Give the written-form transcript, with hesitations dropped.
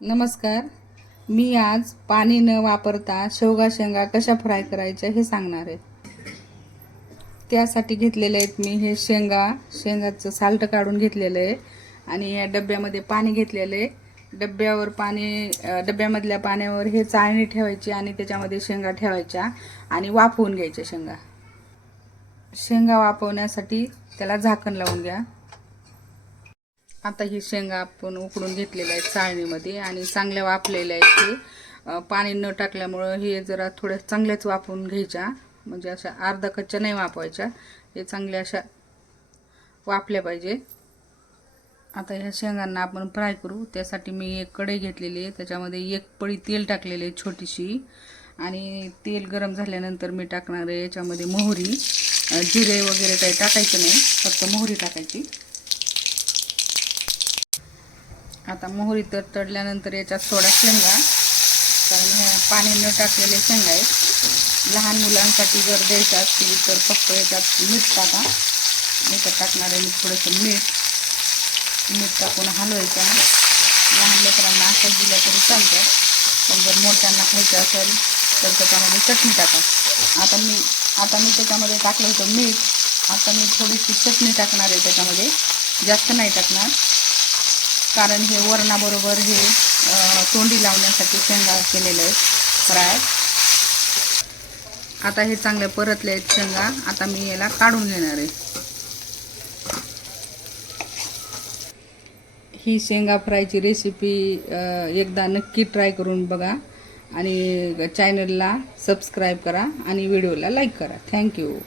नमस्कार. मी आज पाणी न वापरता शेवगा शेंगा कशा फ्राय करायच्या हे सांगणार आहे. त्यासाठी घेतलेले आहेत मी हे शेंगाचं साल्ट काढून घेतलेलं आहे आणि या डब्यामध्ये पाणी घेतलेलं आहे. डब्यामधल्या पाण्यावर हे चाळणी ठेवायची आणि त्याच्यामध्ये शेंगा ठेवायच्या आणि वाफवून घ्यायच्या शेंगा वाफवण्यासाठी त्याला झाकण लावून घ्या. आता ही शेंगा आपण उकडून घेतलेल्या आहेत चाळणीमध्ये आणि चांगल्या वाफलेल्या आहेत. हे पाणी न टाकल्यामुळं हे जरा थोड्या चांगल्याच वाफवून घ्यायच्या, म्हणजे अशा अर्धा कच्च्या नाही वाफवायच्या, हे चांगल्या अशा वाफल्या पाहिजे. आता ह्या शेंगांना आपण फ्राय करू. त्यासाठी मी एक कढई घेतलेली आहे, त्याच्यामध्ये एक पळी तेल टाकलेले आहे छोटीशी, आणि तेल गरम झाल्यानंतर मी टाकणार आहे याच्यामध्ये मोहरी. जिरे वगैरे काही टाकायचं नाही, फक्त मोहरी टाकायची. आता मोहरी तडल्यानंतर याच्यात थोडा शेंगा, कारण ह्या पाणी न टाकलेले शेंगा आहेत. लहान मुलांसाठी जर द्यायचं असतील तर फक्त याच्यात मीठ टाका. मी तर टाकणार आहे थोडंसं मीठ टाकून हलवायचं. लहान लेकरांना असं दिलं तरी चालतं, पण जर मोठ्यांना खायचं असेल तर त्याच्यामध्ये चटणी टाका. आता मी त्याच्यामध्ये टाकलं होतं मीठ. आता मी थोडीशी चटणी टाकणार आहे त्याच्यामध्ये, जास्त नाही टाकणार, कारण हे वरणाबरोबर हे तोंडी लावण्यासाठी शेंगा केलेले आहेत फ्राय. आता हे चांगले परतले आहेत शेंगा. आता मी याला काढून घेणार आहे. ही शेंगा फ्रायची रेसिपी एकदा नक्की ट्राय करून बघा आणि चॅनलला सबस्क्राईब करा आणि व्हिडिओला लाईक करा. थँक्यू.